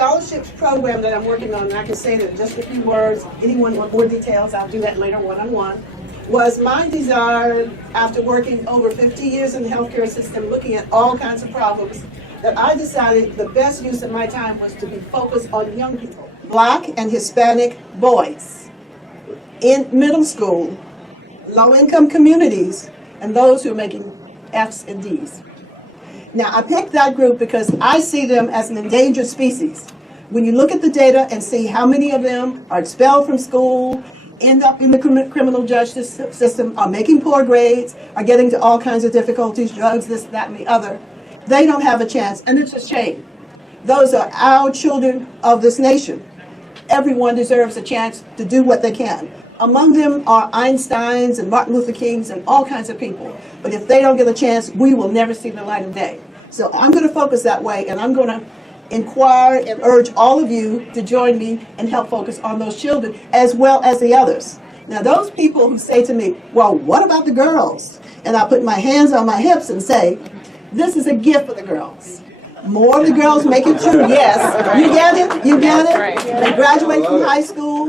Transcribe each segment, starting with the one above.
scholarships program that I'm working on, and I can say that in just a few words, anyone want more details, I'll do that later one-on-one, was my desire after working over 50 years in the healthcare system, looking at all kinds of problems, that I decided the best use of my time was to be focused on young people, Black and Hispanic boys in middle school, low-income communities, and those who are making F's and D's. Now, I picked that group because I see them as an endangered species. When you look at the data and see how many of them are expelled from school, end up in the criminal justice system, are making poor grades, are getting to all kinds of difficulties, drugs, this, that, and the other, they don't have a chance, and it's a shame. Those are our children of this nation. Everyone deserves a chance to do what they can. Among them are Einsteins and Martin Luther Kings and all kinds of people. But if they don't get a chance, we will never see the light of day. So I'm going to focus that way, and I'm going to inquire and urge all of you to join me and help focus on those children as well as the others. Now, those people who say to me, well, what about the girls? And I put my hands on my hips and say, this is a gift for the girls. More of the girls make it through, yes. You get it? You get it? They graduate from high school.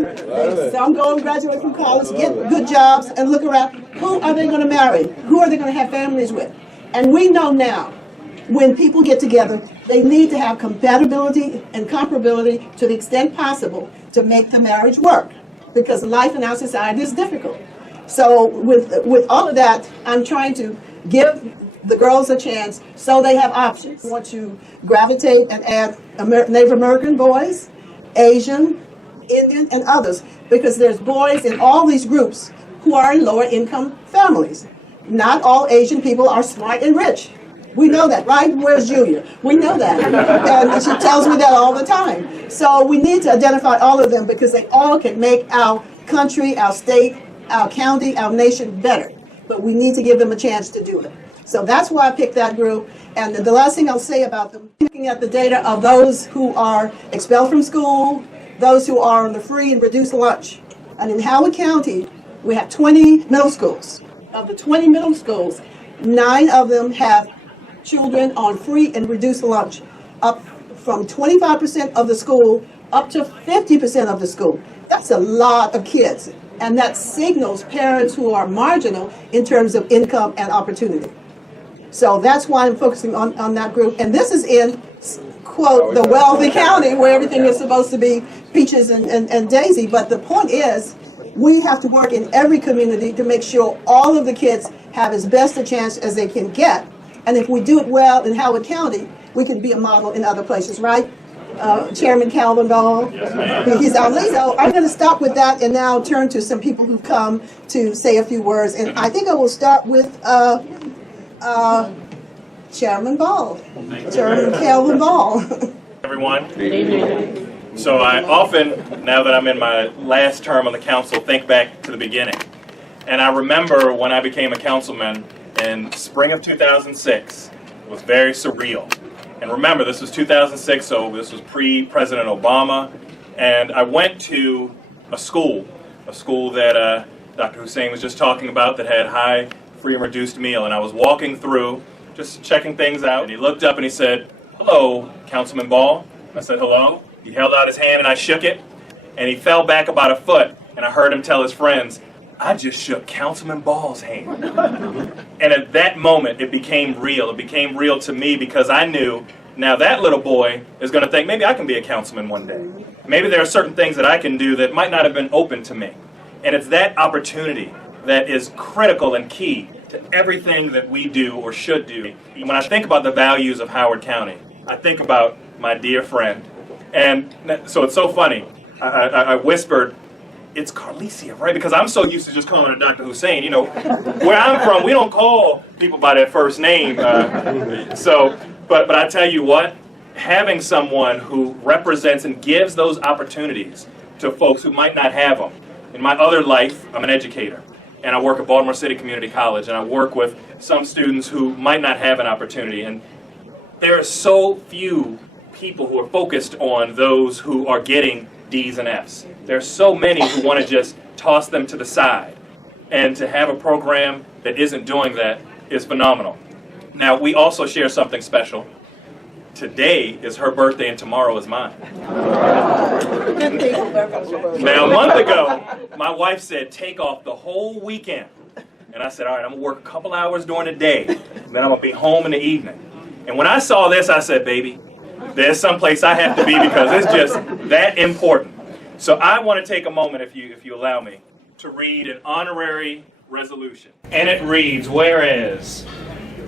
Some go and graduate from college, get good jobs, and look around. Who are they going to marry? Who are they going to have families with? And we know now, when people get together, they need to have compatibility and comparability to the extent possible to make the marriage work, because life in our society is difficult. So with all of that, I'm trying to give the girls a chance so they have options. I want to gravitate and add Native American boys, Asian, Indian, and others, because there's boys in all these groups who are in lower income families. Not all Asian people are smart and rich. We know that, right? Where's Julia? We know that. And she tells me that all the time. So we need to identify all of them because they all can make our country, our state, our county, our nation better. But we need to give them a chance to do it. So that's why I picked that group. And the last thing I'll say about them, looking at the data of those who are expelled from school, those who are on the free and reduced lunch. And in Howard County, we have 20 middle schools. Of the 20 middle schools, 9 of them have children on free and reduced lunch, up from 25% of the school up to 50% of the school. That's a lot of kids. And that signals parents who are marginal in terms of income and opportunity. So that's why I'm focusing on that group. And this is in, quote, the wealthy county where everything is supposed to be peaches and daisy. But the point is, we have to work in every community to make sure all of the kids have as best a chance as they can get. And if we do it well in Howard County, we can be a model in other places, right? Chairman Calvin Ball, he's our lead. So I'm going to stop with that and now turn to some people who've come to say a few words. And I think I will start with Chairman Ball, Chairman Calvin Ball. Everyone. Good evening. So I often, now that I'm in my last term on the council, think back to the beginning. And I remember when I became a councilman in spring of 2006, it was very surreal. And remember, this was 2006, so this was pre-President Obama. And I went to a school that Dr. Hussein was just talking about that had high free and reduced meal. And I was walking through, just checking things out. And he looked up and he said, "Hello, Councilman Ball." I said, "Hello." He held out his hand and I shook it. And he fell back about a foot. And I heard him tell his friends, "I just shook Councilman Ball's hand." And at that moment, it became real. It became real to me because I knew now that little boy is going to think, maybe I can be a councilman one day. Maybe there are certain things that I can do that might not have been open to me. And it's that opportunity that is critical and key to everything that we do or should do. When I think about the values of Howard County, I think about my dear friend. And so it's so funny. I whispered, "It's Carlessia, right?" Because I'm so used to just calling her Dr. Hussein. You know, where I'm from, we don't call people by their first name. But I tell you what, having someone who represents and gives those opportunities to folks who might not have them. In my other life, I'm an educator, and I work at Baltimore City Community College, and I work with some students who might not have an opportunity. And there are so few people who are focused on those who are getting D's and F's. There's so many who want to just toss them to the side. And to have a program that isn't doing that is phenomenal. Now, we also share something special. today is her birthday and tomorrow is mine. Good thing. Now, a month ago, my wife said, take off the whole weekend. And I said, all right, I'm going to work a couple hours during the day, and then I'm going to be home in the evening. And when I saw this, I said, baby, there's someplace I have to be because it's just that important. So I want to take a moment, if you allow me, to read an honorary resolution. And it reads, whereas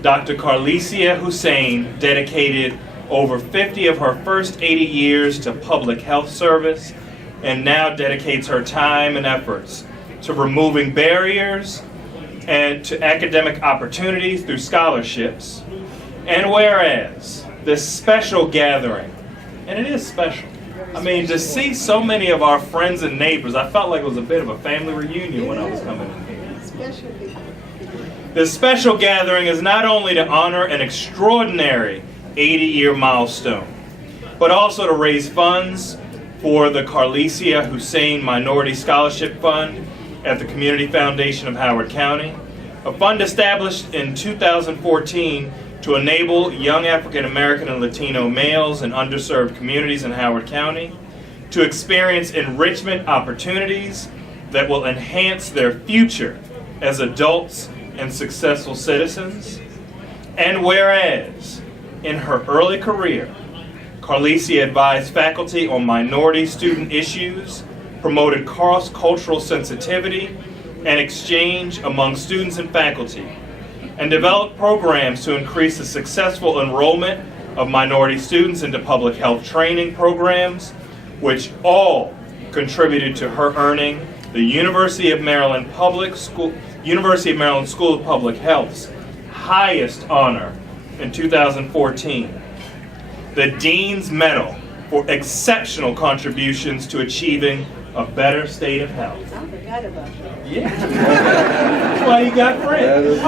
Dr. Carlessia Hussein dedicated over 50 of her first 80 years to public health service and now dedicates her time and efforts to removing barriers and to academic opportunities through scholarships. And whereas this special gathering, and it is special, I mean, to see so many of our friends and neighbors, I felt like it was a bit of a family reunion when I was coming in here. This special gathering is not only to honor an extraordinary 80-year milestone, but also to raise funds for the Carlessia Hussein Minority Scholarship Fund at the Community Foundation of Howard County, a fund established in 2014 to enable young African American and Latino males in underserved communities in Howard County to experience enrichment opportunities that will enhance their future as adults and successful citizens. And whereas, in her early career, Carlessia advised faculty on minority student issues, promoted cross-cultural sensitivity and exchange among students and faculty, and developed programs to increase the successful enrollment of minority students into public health training programs, which all contributed to her earning the University of Maryland School of Public Health's highest honor in 2014, the Dean's Medal for exceptional contributions to achieving a better state of health. I forgot about that. Yeah. That's why you got friends.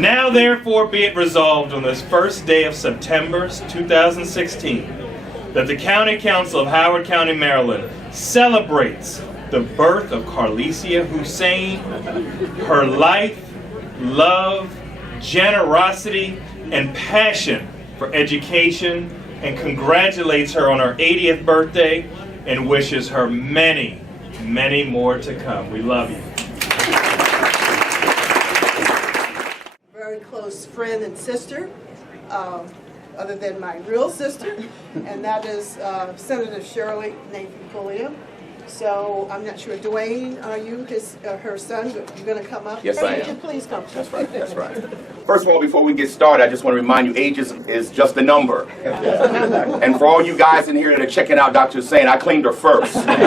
Now therefore be it resolved on this first day of September 2016 that the County Council of Howard County, Maryland celebrates the birth of Carlessia Hussein, her life, love, generosity, and passion for education, and congratulates her on her 80th birthday and wishes her many, many more to come. We love you. Very close friend and sister, other than my real sister, and that is Senator Shirley Nathan Pulliam. So I'm not sure, Dwayne, are you her son? You're going to come up? Yes, I am. Please come. That's right, that's right. First of all, before we get started, I just want to remind you, age is just a number. And for all you guys in here that are checking out Dr. Hussein, I claimed her first. Okay?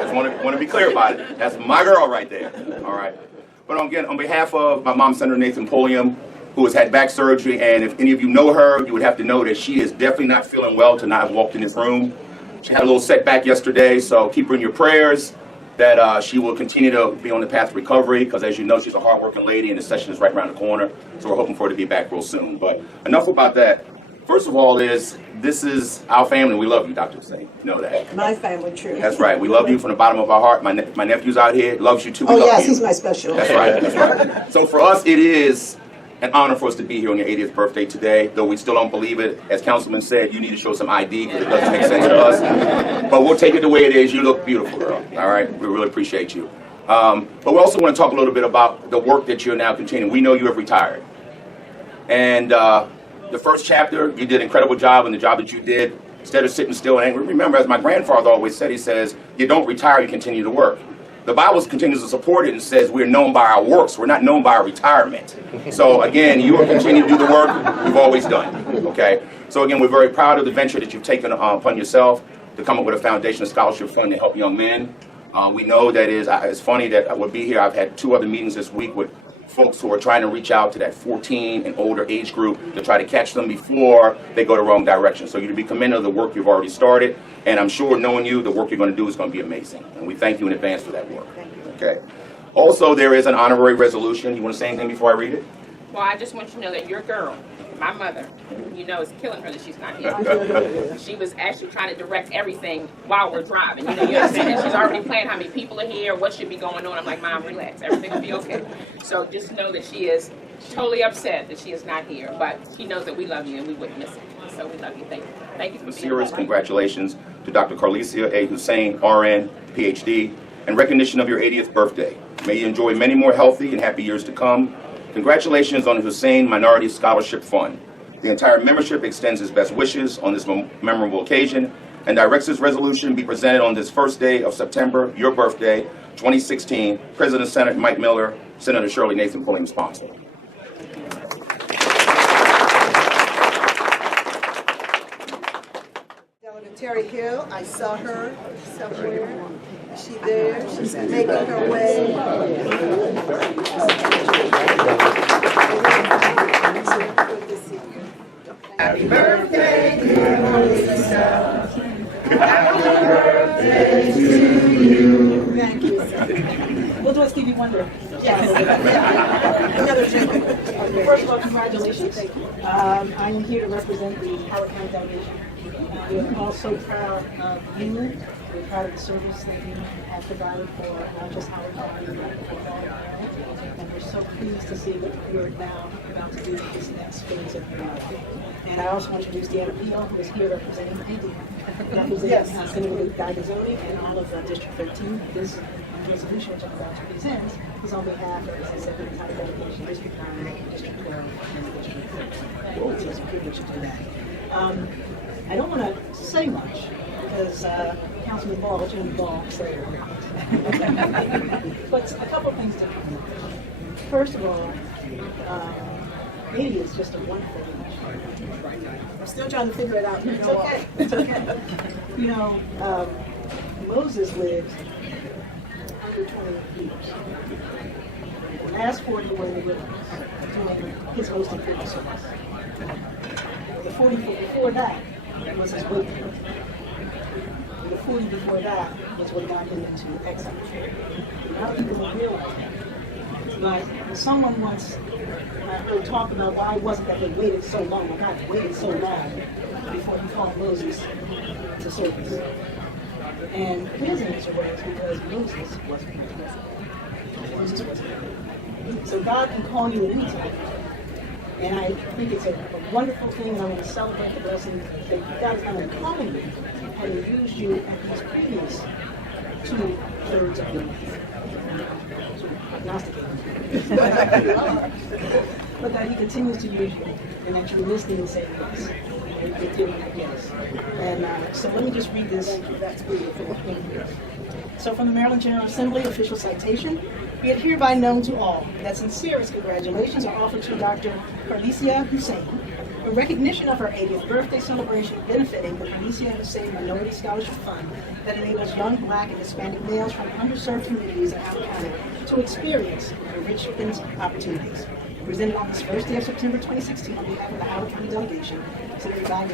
Just want to be clear about it. That's my girl right there. All right. But again, on behalf of my mom, Senator Nathan Pulliam, who has had back surgery, and if any of you know her, you would have to know that she is definitely not feeling well to not have walked in this room. She had a little setback yesterday, so keep her in your prayers that she will continue to be on the path to recovery, because as you know, she's a hard-working lady, and the session is right around the corner, so we're hoping for her to be back real soon. But enough about that. First of all, this is our family. We love you, Dr. Hussein. You know that. My family, true. That's right. We love you from the bottom of our heart. My nephew's out here, loves you too. We Oh, love yes, you. he's my special. That's right, that's right. So for us, it is an honor for us to be here on your 80th birthday today, though we still don't believe it. As Councilman said, you need to show some ID because it doesn't make sense to us. But we'll take it the way it is. You look beautiful, girl. All right? We really appreciate you. But we also want to talk a little bit about the work that you're now continuing. We know you have retired. And the first chapter, you did an incredible job, and the job that you did, instead of sitting still and angry, remember, as my grandfather always said, he says, you don't retire, you continue to work. The Bible continues to support it and says we're known by our works. We're not known by our retirement. So again, you will continue to do the work we've always done. Okay. So again, we're very proud of the venture that you've taken upon yourself to come up with a foundation, a scholarship fund to help young men. We know that it's funny that I would be here. I've had 2 other meetings this week with folks who are trying to reach out to that 14 and older age group to try to catch them before they go the wrong direction. So you to be commended of the work you've already started, and I'm sure knowing you, the work you're going to do is going to be amazing. And we thank you in advance for that work. Okay. Also, there is an honorary resolution. You want to say anything before I read it? Well, I just want you to know that your girl, my mother, you know, is killing her that she's not here. She was actually trying to direct everything while we're driving. You know, you understand that she's already planned how many people are here, what should be going on. I'm like, Mom, relax, everything will be okay. So just know that she is totally upset that she is not here, but she knows that we love you and we wouldn't miss it. So we love you. Thank you. Thank you for being Sincerest here. congratulations to Dr. Carlessia A. Hussein, RN, PhD, and recognition of your 80th birthday. May you enjoy many more healthy and happy years to come. Congratulations on the Hussein Minority Scholarship Fund. The entire membership extends its best wishes on this memorable occasion and directs this resolution be presented on this first day of September, your birthday, 2016. President Senate Mike Miller, Senator Shirley Nathan pulling sponsor. Delegate Terry Hill, I saw her somewhere. Is she there? She's making her way. Good to see you. Happy birthday, dear Lisa. Happy birthday to you. Thank you. We'll do a Stevie Wonder. Yes. Another drink. First of all, congratulations. I'm here to represent the Howard County delegation. We're all so proud of you. We're proud of the service that you have provided for not just Howard County, but for all of Maryland. And we're so pleased to see what you're now about to do with this next phase of your life. And I also want to introduce Deanna Peel, who is here representing Senator Guy and all of District 13. This resolution which I'm about to present is on behalf of the Second County Delegation, District 9, District 12, and District 13. It's a privilege to do that. I don't want to say much because Councilman Ball, Attorney Ball, said a lot. But a couple of things to comment. First of all, 80 is just a wonderful age. I'm still trying to figure it out. It's okay. It's okay. You know, Moses lived 120 years. The last 40 were in the wilderness, doing his most important service. The 40 before that was his wilderness. And the 40 before that was what got him into exile. Now people don't realize that. But someone once heard talk about why wasn't that they waited so long, or God waited so long before he called Moses to service. And his answer was because Moses wasn't ready. Moses wasn't ready. So God can call you at any time. And I think it's a wonderful thing, and I want to celebrate the blessing that God is not only calling you, but He used you at these previous 2/3 of your life. But that He continues to use you, and that you're listening and saying yes. You're doing that yes. And so let me just read this. That's beautiful. So from the Maryland General Assembly, official citation. Be it hereby known to all that sincerest congratulations are offered to Dr. Carlessia Hussein in recognition of her 80th birthday celebration benefiting the Carlessia Hussein Minority Scholarship Fund that enables young Black and Hispanic males from underserved communities in Howard County to experience enrichment opportunities. Presented on this first day of September 2016 on behalf of the Howard County delegation, Senator Guy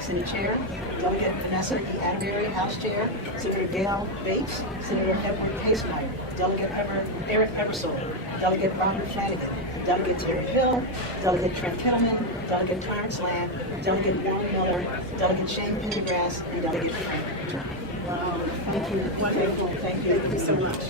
Senate Chair, Delegate Vanessa E. Atterbury, House Chair, Senator Gail Bates, Senator Edward Pacemeyer, Delegate Eric Eversole, Delegate Robert Flanagan, Delegate Terry Hill, Delegate Trent Kettleman, Delegate Clarence Land, Delegate Warren Miller, Delegate Shane Pendergrass, and Delegate Frank Turner. Wow, thank you. Wonderful. Thank you. Thank you so much.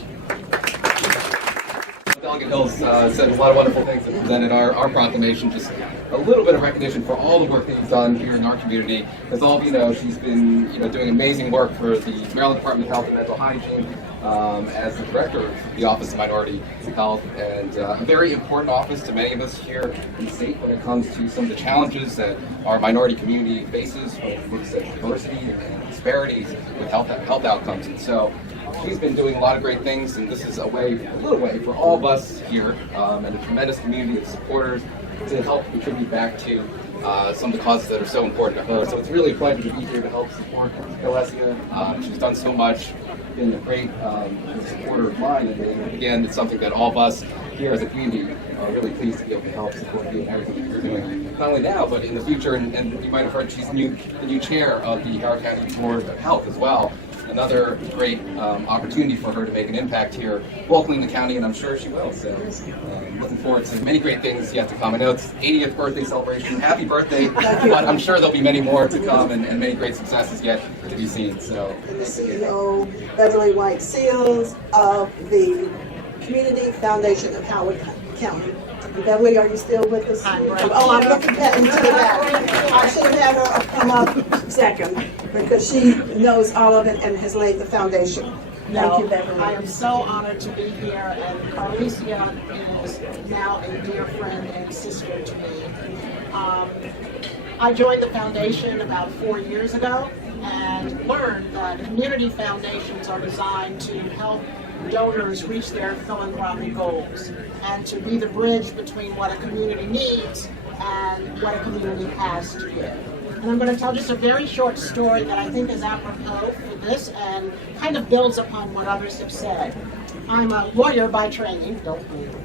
Delegate Hills said a lot of wonderful things and presented our proclamation. Just a little bit of recognition for all the work that he's done here in our community. As all of you know, she's been doing amazing work for the Maryland Department of Health and Mental Hygiene as the director of the Office of Minority Health, and a very important office to many of us here in the state when it comes to some of the challenges that our minority community faces when it looks at diversity and disparities with health outcomes. And so she's been doing a lot of great things, and this is a little way for all of us here and a tremendous community of supporters to help contribute back to some of the causes that are so important to her. So it's really a pleasure to be here to help support Carlessia. She's done so much, been a great supporter of mine, and again, it's something that all of us here as a community are really pleased to be able to help support you and everything that you're doing, not only now, but in the future. And you might have heard she's the new chair of the Howard County Board of Health as well. Another great opportunity for her to make an impact here locally in the county, and I'm sure she will. So looking forward to many great things yet to come. I know it's 80th birthday celebration. Happy birthday, but I'm sure there'll be many more to come and many great successes yet to be seen. So, And the CEO, Beverly White Seals of the Community Foundation of Howard County. Beverly, are you still with us? I'm right Oh, I'm here. looking into that. I should have had her come up second because she knows all of it and has laid the foundation. Thank you, Beverly. I am so honored to be here, and Carlessia is now a dear friend and sister to me. I joined the foundation about 4 years ago and learned that community foundations are designed to help donors reach their philanthropic goals and to be the bridge between what a community needs and what a community has to give. And I'm going to tell just a very short story that I think is apropos for this and kind of builds upon what others have said. I'm a lawyer by training, don't believe me.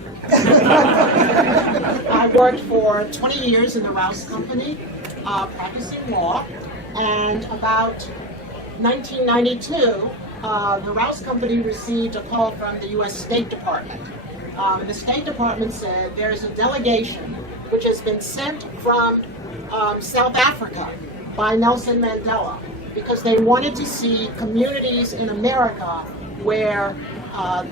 I worked for 20 years in the Rouse Company, practicing law, and about 1992, the Rouse Company received a call from the U.S. State Department. The State Department said there's a delegation which has been sent from South Africa by Nelson Mandela because they wanted to see communities in America where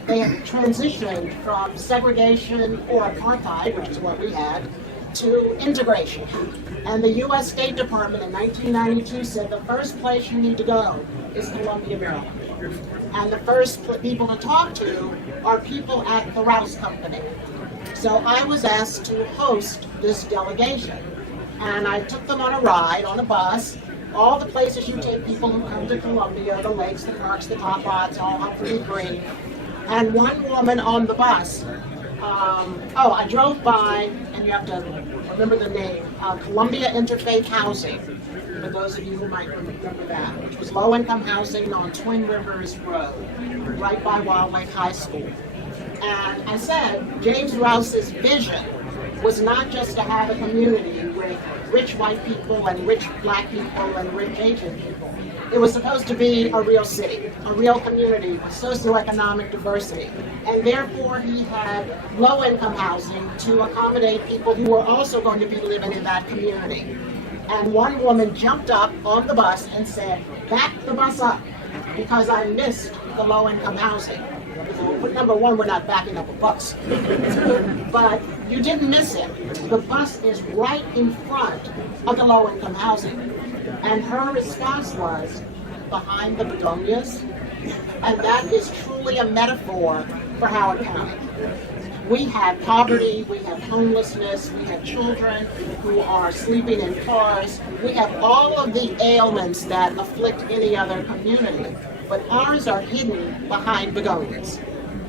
they had transitioned from segregation or apartheid, which is what we had, to integration. And the U.S. State Department in 1992 said the first place you need to go is Columbia, Maryland. And the first people to talk to are people at the Rouse Company. So I was asked to host this delegation. And I took them on a ride on a bus, all the places you take people who come to Columbia, the lakes, the parks, the top lots, all Humphrey Green. And one woman on the bus, I drove by, and you have to remember the name, Columbia Interfaith Housing, for those of you who might remember that, which was low-income housing on Twin Rivers Road, right by Wild Lake High School. And I said, James Rouse's vision was not just to have a community with rich white people and rich black people and rich Asian people. It was supposed to be a real city, a real community with socioeconomic diversity. And therefore he had low-income housing to accommodate people who were also going to be living in that community. And one woman jumped up on the bus and said, back the bus up, because I missed the low-income housing. Number one, we're not backing up a bus. But you didn't miss it. The bus is right in front of the low-income housing. And her response was, behind the begonias. And that is truly a metaphor for Howard County. We have poverty, we have homelessness, we have children who are sleeping in cars. We have all of the ailments that afflict any other community. But ours are hidden behind begonias.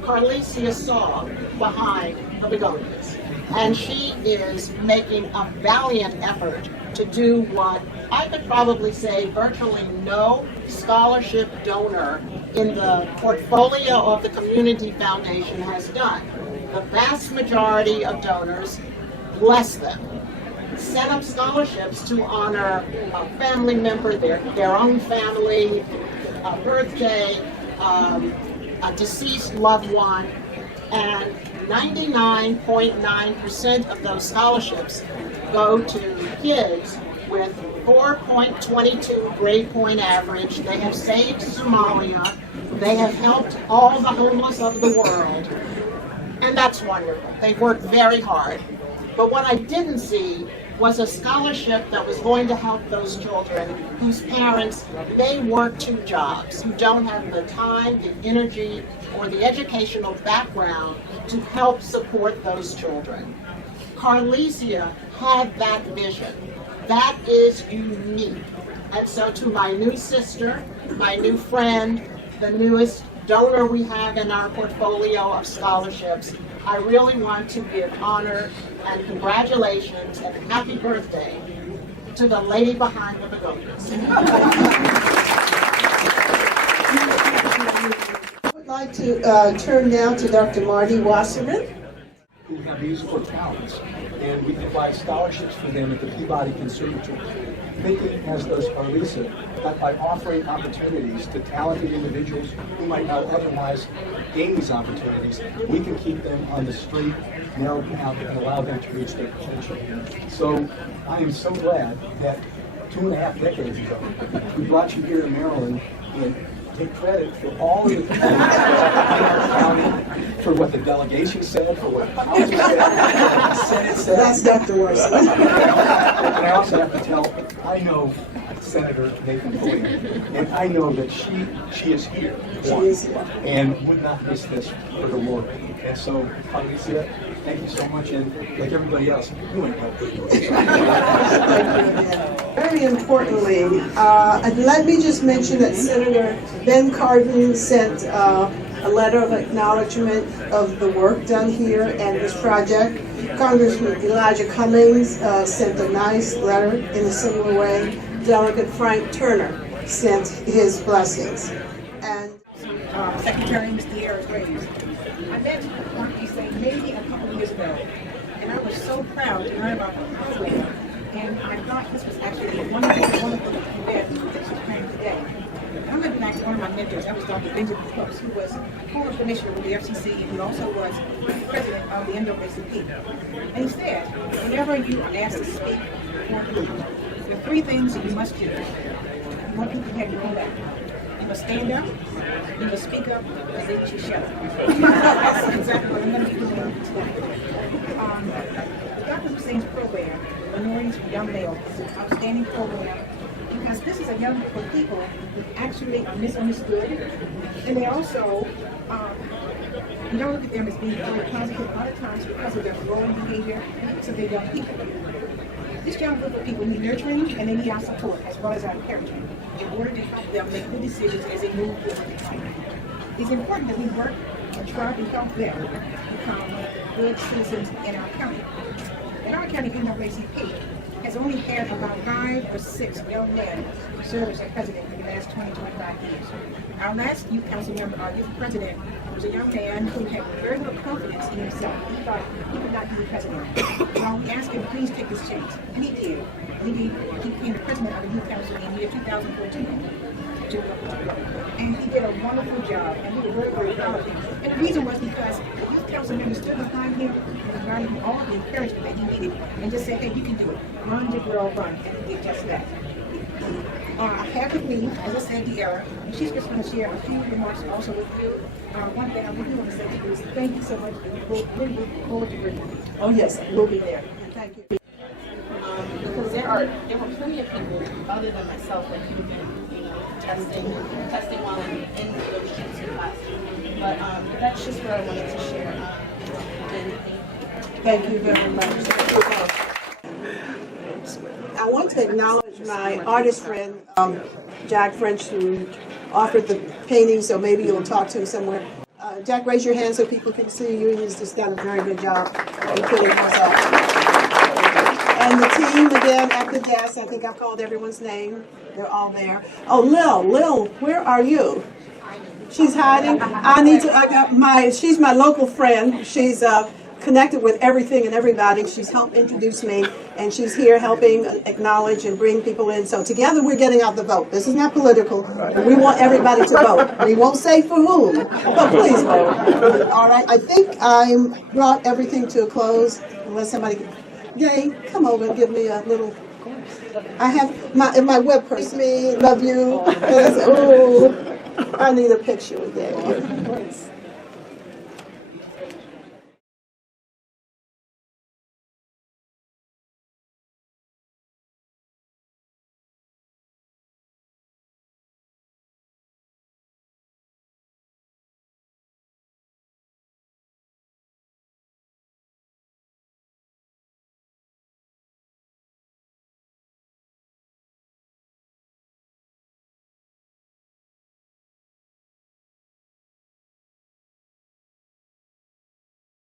Carlessia saw behind the begonias. And she is making a valiant effort to do what I could probably say virtually no scholarship donor in the portfolio of the Community Foundation has done. The vast majority of donors, bless them, set up scholarships to honor a family member, their own family, a birthday, a deceased loved one, and 99.9% of those scholarships go to kids with 4.22 grade point average. They have saved Somalia. They have helped all the homeless of the world. And that's wonderful. They've worked very hard. But what I didn't see was a scholarship that was going to help those children whose parents, they work 2 jobs, who don't have the time, the energy, or the educational background to help support those children. Carlessia had that vision. That is unique. And so to my new sister, my new friend, the newest donor we have in our portfolio of scholarships, I really want to give honor and congratulations and happy birthday to the lady behind the begonias. I would like to turn now to Dr. Marty Wasserman. Who have musical talents, and we provide scholarships for them at the Peabody Conservatory. Thinking as does Carlessia, that by offering opportunities to talented individuals who might not otherwise gain these opportunities, we can keep them on the straight, narrow path and allow them to reach their potential. So I am so glad that 2.5 decades ago, we brought you here to Maryland in take credit for all of the people in our county, for what the delegation said, for what Congress said, what the Senate said. That's Dr. Worse. And I also have to tell, I know Senator Nathan Pulliam, and I know that she is here. She is here. And would not miss this for the Lord. And so, Carlessia, thank you so much, and like everybody else, you ain't helped. Very importantly, let me just mention that Senator Ben Cardin sent a letter of acknowledgement of the work done here and this project. Congressman Elijah Cummings sent a nice letter in a similar way. Delegate Frank Turner sent his blessings. And Secretary Mr. Harris raised. I met Hussein maybe a couple of years ago, and I was so proud to learn about the program. And I thought this was actually a wonderful event that she's planning today. I went back to one of my mentors, that was Dr. Benjamin Brooks, who was former commissioner with the FCC and who also was president of the NAACP. And he said, whenever you are asked to speak for a group, there are three things that you must do. You want people to have you come back. You must stand up, you must speak up, and then you shut up. That's exactly what I'm going to be doing today. Dr. Hussein's program, Minorities for Young Males, is an outstanding program because this is a young group of people who actually are misunderstood, and they also, you don't look at them as being very positive a lot of times because of their growing behavior, so they're young people. This young group of people need nurturing and they need our support as well as our encouragement in order to help them make good decisions as they move forward in life. It's important that we work and try to help them become good citizens in our county. In our county, NAACP has only had about 5 or 6 young men serve as president in the last 20-25 years. Our last youth council member, our youth president, was a young man who had very little confidence in himself. He thought he could not be the president. So we asked him, please take this chance. And he did. And he became the president of the youth council in the year 2014. And he did a wonderful job, and we were very, very proud of him. And the reason was because the youth council members stood behind him and provided him all the encouragement that he needed, and just said, hey, you can do it. Run, the girl, run. And he did just that. I have with me, as I said, De'Ara, and she's just going to share a few remarks also with you. One thing I really want to say to you is thank you so much. We'll really look forward to bringing you. oh yes, we'll be there. Thank you. Because there were plenty of people other than myself that could have been, testing while in those shoots class. But that's just what I wanted to share. Thank you very much. I want to acknowledge my artist friend, Jack French, who offered the painting, so maybe you'll talk to him somewhere. Jack, raise your hand so people can see you. He's just done a very good job in putting this up. And the team, again, at the desk, I think I've called everyone's name. They're all there. Oh, Lil, where are you? She's hiding. She's my local friend. She's connected with everything and everybody. She's helped introduce me, and she's here helping acknowledge and bring people in. So together we're getting out the vote. This is not political. We want everybody to vote. We won't say for whom, but please vote. All right. I think I brought everything to a close, unless somebody... Jay, come over and give me a little... I have my web person. Me, love you. Oh, I need a picture with that.